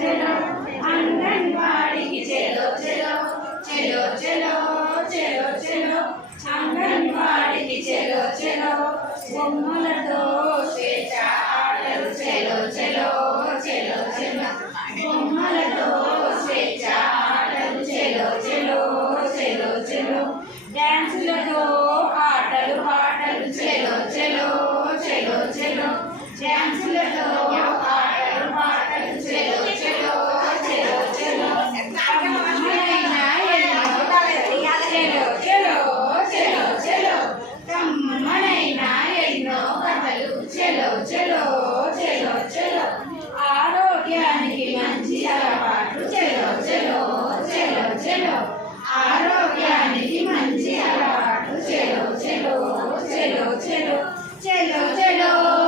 చెలో అంగన్వాడికి చెలో చెలో చెలో చెలో చెలో చెలో అంగన్వాడికి చెలో చెలో బొమ్మలతో స్వేచ్ఛ ఆటలు చెలో చెలో చెలో చెలో బొమ్మలతో స్వేచ్ఛ ఆటలు చెలో చెలో చెలో చెలో డ్యాన్సులతో ఆటలు పాటలు చెలో చెలో చెలో చెలో డ్యాన్సులతో चलो चलो